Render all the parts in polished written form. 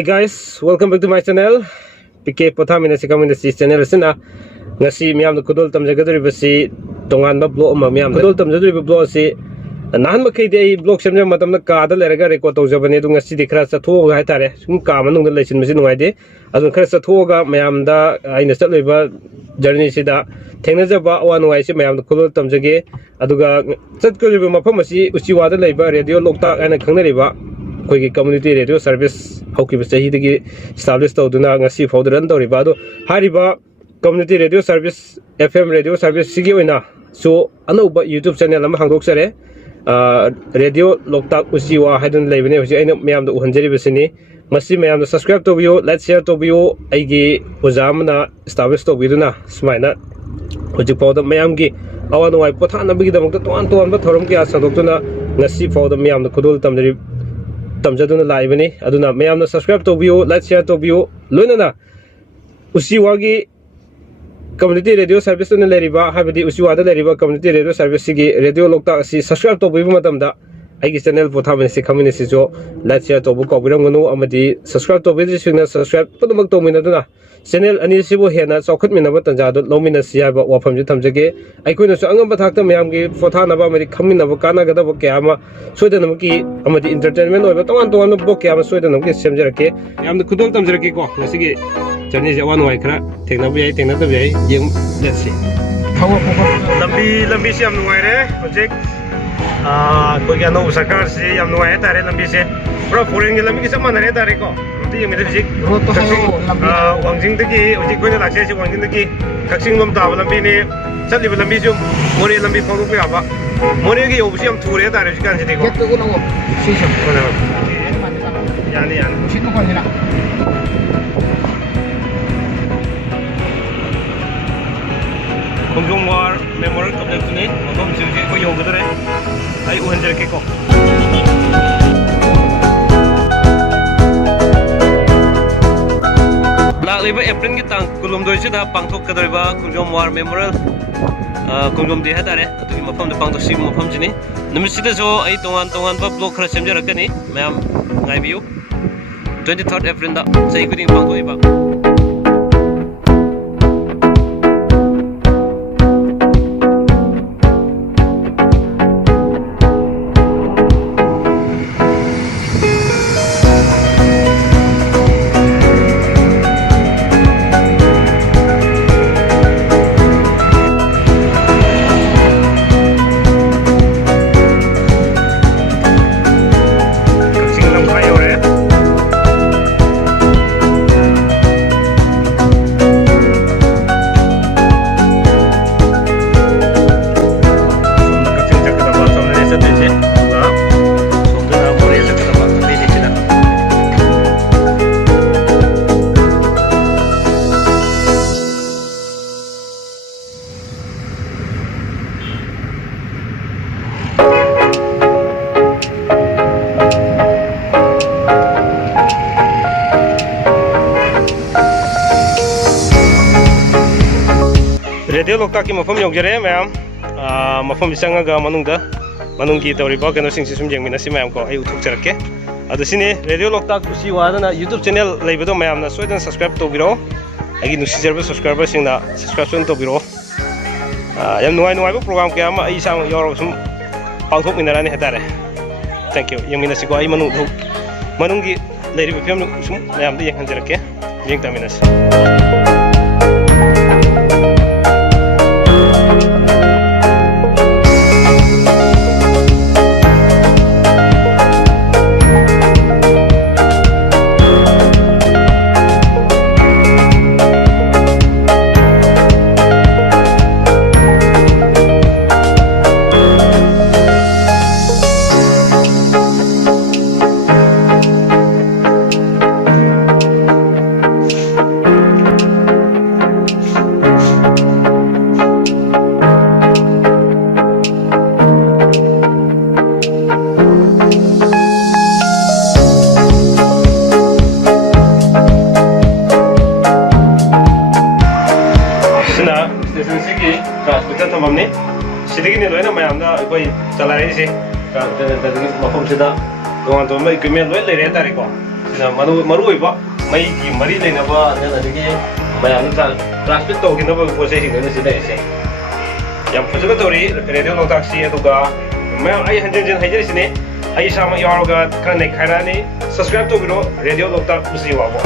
Hi guys, welcome back to my channel. PK POTHAMINASI KHANGMINASI channel asina ngasi miyam na kudol tamjagadori basi tongan ba blog ma miyam kudol tamjagadori blog si nahan makai de blog semja matam na ka da leraga record tawjabane du ngasi de khara satho ga haitare sum ka manung da leisin masi nungai de adun khara satho ga miyam da aina chatloiba journey sida thengnaja awa nungai si miyam na kudol tamjage aduga chatkoliba mafam asi uchiwa da leiba radio lokta aina khangnariba कोई community radio service हौकी चाही दगी establish तौदुना ngasi फाउदर रन तौरिबा दो हारिबा community radio service FM radio service सिगी ओइना सो अनौबा यूट्यूब चैनल अमा हांगदोक्सरे रेडियो लोकताक उसिवा हाइदन लेबने होजि आइना मयाम द उहनजरिबसिनी मसी मयाम द सब्सक्राइब तौबियो लाइक शेयर तौबियो आइगी ओजामना एस्टाब्लिश तौबिदुना सुमाइना होजि फाउद मयाम गी अवा नोय पोथानबगी दमक तोन तोन ब थोरम की आसादोक्तुना ngasi फाउद मयाम द खुदुल तमजरि tamjaduna laibani aduna mayamna subscribe tobiyo like share tobiyo loinana usiwagi community radio service na leriba habidi usiwada leriba community radio service gi radio lokta si subscribe tobibu matamda aigi channel POTHAMINASI KHANGMINASI jo like share tobu kobiramganu amadi subscribe tobidu singna subscribe pudumak tomina duna channel ani sibo hena chokhat minaba tanjadu lomina siaba wafamji thamjage aikoina su angam bathakta mayamgi phothana ba amadi khamina ba kana gada ba kyama soidana ki amadi entertainment oiba tongan tongan bo kyama soidana ki semjarake yamna khudol tamjarake ko ngasigi journey je wan wai khara thengna bi ai thengna tabi ai yeng let's see lambi se am nuai re project koi ga no sarkar se am nuai tare lambi se pro foreign ge lambi ki samana re tare ko ती मेरे physique Wangjing तकी उसी कोई ने लाचे से Wangjing तकी Kakching lump ताब लंबी ने चली लंबी जो मोरे लंबी फाउंड पे आबा मोरे की ओबसी हम थूरे तारे सिकान से देखो तो ना वो सीसम यानी उसी तो कौन है ना कुंजों वार मेमोरियल कॉम्प्लेक्स ने हम सिर्फ कोई होगा तो रे आई उहंजर के को लाइबा एप्रिल की तांग कुलुम दोइसिदा पांगथोक कदरिबा कुंजोम वार मेमोरियल कुंजोम दे हातारे अतुगी मफम द पांगथोक मफम जिनी नमिसिदा जो आई तोंगान तोंगान बा ब्लॉग खरा सेमजरकनी मैम गाइबियो 23 एप्रिल दा सही कुदिंग पांगथोइबा रेडियो लोकता की मफम योगजरे मैम मफम चंगा मनुंगी तौरीबा कनो सिंग सुम जेंगमिनासि मैम को आई उथुकजरके अदुसिने रेडियो लोकता कुसी वादना यूट्यूब चैनल लेबदो मैमना सोयदन सब्सक्राइब तौबिरो आगी नुसिजरबा सब्सक्राइबर सिंगना सब्सक्रिप्शन तौबिरो याम नुवाई प्रोग्राम के आमा आई सांग योरो सुम पांगथोक मिनारानि हतारे थैंक यू यंगमिनासि को आई मनुंगी लेरिबा फिल्म सुम मैम दे यंगजरके जेंगतामिनासि सिदगी लोना मैम चलारे से मफम से इक्विपमेंट लोई लेरे तारे को ꯁꯤꯅ ꯃꯔꯨ ꯑꯣꯏꯕ ꯃꯩꯒꯤ ꯃꯔꯤ ꯂꯩꯅꯕ ꯑꯗꯒꯤ ꯃꯌꯥꯝꯅ ꯇ꯭ꯔꯥꯟꯁꯃꯤꯠ ꯇꯧꯈꯤꯅꯕ ꯄꯣꯠꯆꯩꯁꯤꯡꯗꯨꯅ ꯁꯤꯗ ꯑꯩꯁꯦ ꯌꯥꯝ ꯐꯖꯅ ꯇꯧꯔꯤ ꯔꯦꯗꯤꯑꯣ ꯂꯣꯛꯇꯥꯛꯁꯤ ꯑꯗꯨꯒ ꯃꯌꯥꯝ ꯑꯩ ꯍꯟꯖꯤꯟ ꯍꯟꯖꯤꯟ ꯍꯥꯏꯖꯔꯤꯁꯤꯅꯦ ꯑꯩ ꯏꯁꯥꯃꯛ ꯌꯥꯎꯔꯒ ꯈꯔ ꯅꯩꯈꯥꯏꯔꯛꯑꯅꯤ ꯁꯕꯁꯀ꯭ꯔꯥꯏꯕ ꯇꯧꯕꯤꯔꯣ ꯔꯦꯗꯤꯑꯣ ꯂꯣꯛꯇꯥꯛ ꯃꯁꯤ ꯋꯥꯕꯣ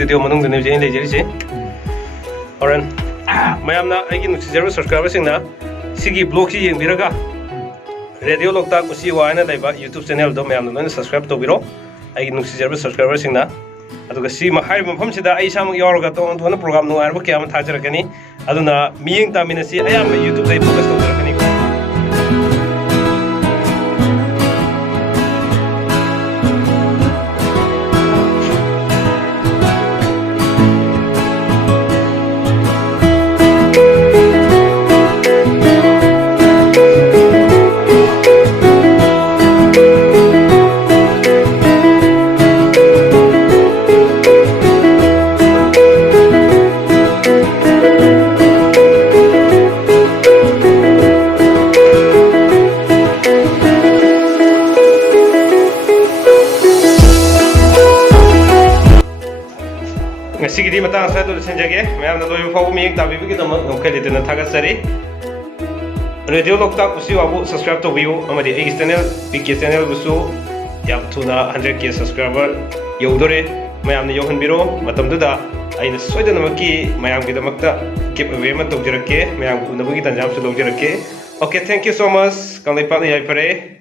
स्टूडियो मनुंग दने जे लेजरिसे औरन मयामना आइगी नुसिजरबा सब्सक्राइबरसिंगना सिगी ब्लॉग सी येंबिरगा रेडियो लोकताक उसी वायना लाइबा यूट्यूब चैनल दो मयामना लोना सब्सक्राइब तोबिरो आइगी नुसिजरबा सब्सक्राइबरसिंगना अदुगा सी महाइ मफमसिदा आई सामक यावरगा तो थोना प्रोग्राम नुआरबा क्याम थाजरकनी अदुना मियेंग तामिनसी आयाम यूट्यूब दे फोकस तोजरकनी ngasigidi matang sa tu senjage mayam na loy faw mi ta bibi kita mak ngkai de na thaga sari radio loktak usi wabu subscribe to view amadi ei channel pk channel busu yam thuna 100k subscriber yodore mayam na yohan biro matam du da aina soidana maki mayam gi damakta give away ma tawjarake mayam unabugi tanjam su lawjarake okay thank you so much kanglai pa na yai pare